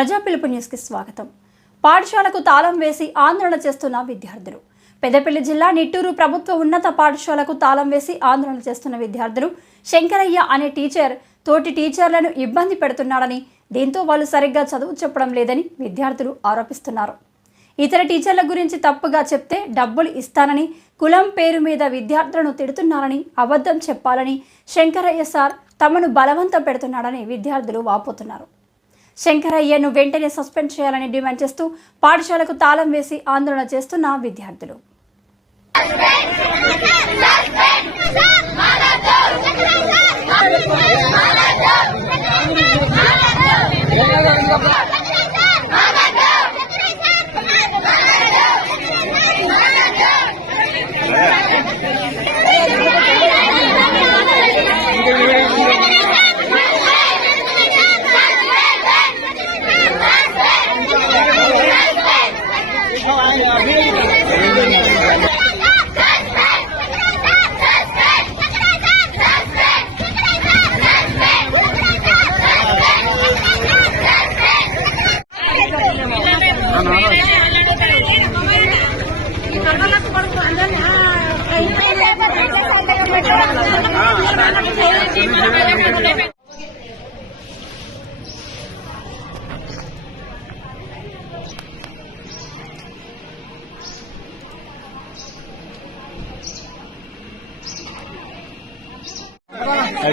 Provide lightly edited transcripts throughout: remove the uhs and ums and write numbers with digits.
ప్రజా పిలుపు న్యూస్కి స్వాగతం. పాఠశాలకు తాళం వేసి ఆందోళన చేస్తున్న విద్యార్థులు. పెద్దపల్లి జిల్లా నిట్టూరు ప్రభుత్వ ఉన్నత పాఠశాలకు తాళం వేసి ఆందోళన చేస్తున్న విద్యార్థులు శంకరయ్య అనే టీచర్ తోటి టీచర్లను ఇబ్బంది పెడుతున్నాడని, దీంతో వాళ్ళు సరిగ్గా చదువు చెప్పడం లేదని విద్యార్థులు ఆరోపిస్తున్నారు. ఇతర టీచర్ల గురించి తప్పుగా చెప్తే డబ్బులు ఇస్తానని, కులం పేరు మీద విద్యార్థులను తిడుతున్నారని, అబద్ధం చెప్పాలని శంకరయ్య సార్ తమను బలవంతం పెడుతున్నాడని విద్యార్థులు వాపోతున్నారు. శంకరయ్యను వెంటనే సస్పెండ్ చేయాలని డిమాండ్ చేస్తూ పాఠశాలకు తాళం వేసి ఆందోళన చేస్తున్న విద్యార్థులు.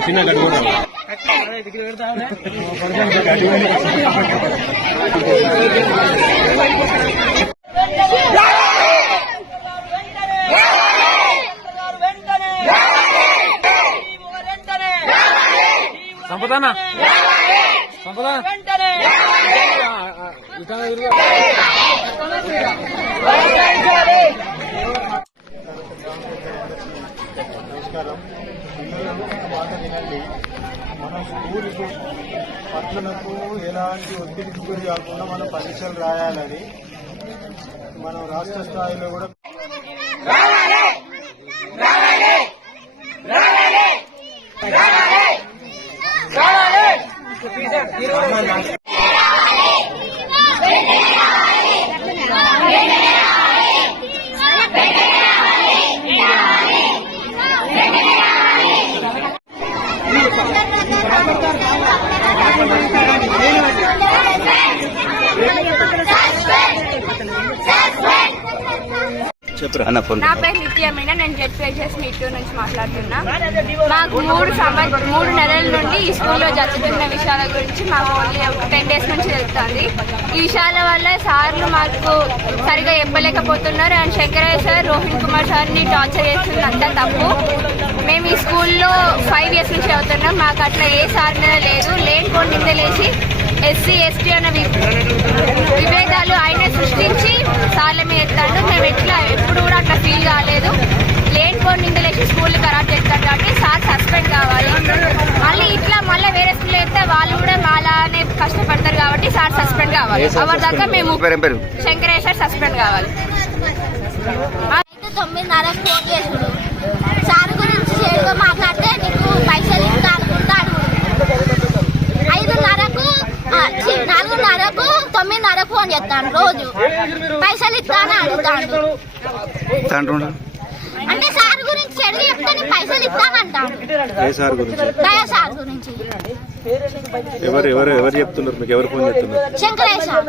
చిన్న కట్టుకోవడం సంపదానా సంపదా నమస్కారం. మాట వినండి. మన స్కూల్ పట్లకు ఎలాంటి ఒత్తిడికి గురి కాకుండా మనం పరీక్షలు రాయాలని మనం రాష్ట్ర స్థాయిలో కూడా నా పేరు నిత్యమైన, నేను జెడ్పీహెచ్ఎస్ నిట్టూరు నుంచి మాట్లాడుతున్నా. మాకు 3 నెలల నుండి ఈ స్కూల్లో జరుగుతున్న విషయాల గురించి మాకు ఓన్లీ 10 days నుంచి తెలుస్తుంది. ఈ విషయాల వల్ల సార్లు మాకు సరిగా చెప్పలేకపోతున్నారు. అండ్ శంకరయ్య సార్, రోహిణ్ కుమార్ సార్ని టార్చర్ చేస్తుంది అంతా తప్పు. మేము ఈ స్కూల్లో 5 years నుంచి చదువుతున్నాం. మాకు అట్లా ఏ సార్ లేదు. లేనిపోని నిందలేసి ఎస్సీ ఎస్టీ అన్న విభేదాలు ఆయన సృష్టించి సార్ల మీద ఎత్తాడు. మేము ఎప్పుడు కూడా అట్లా ఫీల్ కాలేదు. లేనిపోని నిందలేసి స్కూల్ ఖరాబ్ చేస్తాడు కాబట్టి సార్ సస్పెండ్ కావాలి. మళ్ళీ వేరే స్కూల్ అయితే వాళ్ళు కూడా మాలానే కష్టపడతారు కాబట్టి సార్ సస్పెండ్ కావాలి. అవర్ దాకా మేము శంకరయ్య సార్ సస్పెండ్ కావాలి. 9:30 ఫోన్ చేసుడు సార్ గురించి చేరుగా మాట్లాడితే నీకు పైసలు ఇస్తా అనుకుంటాడు. 5:30కు 4:30కు 9:30 ఫోన్ చేస్తాను. రోజు పైసలు ఇస్తాను అడుగుతాడు. అంటే సార్ గురించి చెడు చెప్తే నీ పైసలు ఇస్తానంటాడు. దయా సార్ గురించి ఎవరు చెప్తున్నారు మీకు? ఎవరు ఫోన్ చేస్తున్నారు? శంకరయ్య సార్.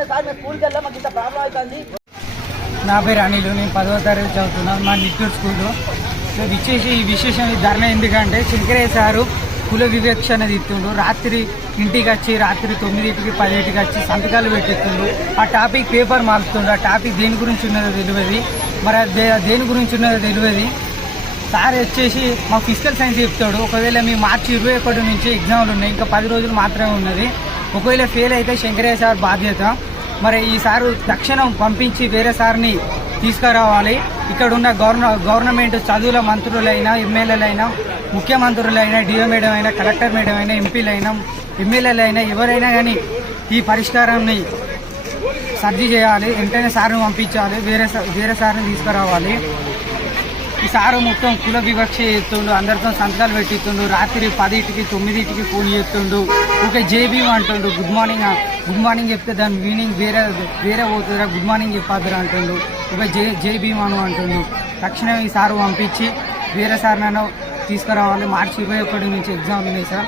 నా పేరు అనిల్, నేను 10వ తరగతి చదువుతున్నాను మా నిట్టూరు స్కూల్లో. ఈ విశేషం ధర్నా ఎందుకంటే శంకరయ్య సారు కుల వివక్షణ ఇస్తుండ్రు. రాత్రి ఇంటికి వచ్చి రాత్రి 9కి 10కి వచ్చి సంతకాలు పెట్టిస్తుండ్రు. ఆ టాపిక్ పేపర్ మారుతుండ్రు. ఆ టాపిక్ దేని గురించి ఉన్నదో తెలియదు. మరి దేని గురించి ఉన్నదో తెలియదు. సార్ వచ్చేసి మా ఫిజికల్ సైన్స్ చెప్తాడు. ఒకవేళ మీ మార్చి 21 నుంచి ఎగ్జామ్లు ఉన్నాయి, ఇంకా 10 రోజులు మాత్రమే ఉన్నది. ఒకవేళ ఫెయిల్ అయితే శంకరయ్య సార్ బాధ్యత. మరి ఈ సారు తక్షణం పంపించి వేరే సార్ని తీసుకురావాలి. ఇక్కడ ఉన్న గవర్నమెంట్ చదువుల మంత్రులైనా, ఎమ్మెల్యేలైనా, ముఖ్యమంత్రులైనా, డిఓ మేడం అయినా, కలెక్టర్ మేడం అయినా, ఎంపీలైనా, ఎమ్మెల్యేలైనా ఎవరైనా కానీ ఈ పరిష్కారాన్ని సర్ది చేయాలి. వెంటనే సార్ని పంపించాలి. వేరే సార్ని తీసుకురావాలి. ఈ సారు మొత్తం కుల వివక్ష చేస్తుండు, అందరితో సంతకాలు పెట్టిస్తుండు, రాత్రి 10కి 9కి ఫోన్ చేస్తుండు, ఓకే జేబీ అంటుండు, గుడ్ మార్నింగ్ చెప్తే దాని మీనింగ్ వేరే పోతుందిరా, గుడ్ మార్నింగ్ చెప్పాదురా అంటుండు, ఒక జై భీమ్ అంటుండు. తక్షణం ఈ సారు పంపించి వేరే సార్ నన్ను తీసుకురావాలి. మార్చి 21 నుంచి ఎగ్జామ్ ఉన్నాయి సార్.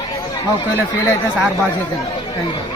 ఒకవేళ ఫెయిల్ అయితే సార్ బాధ్యత. Thank you.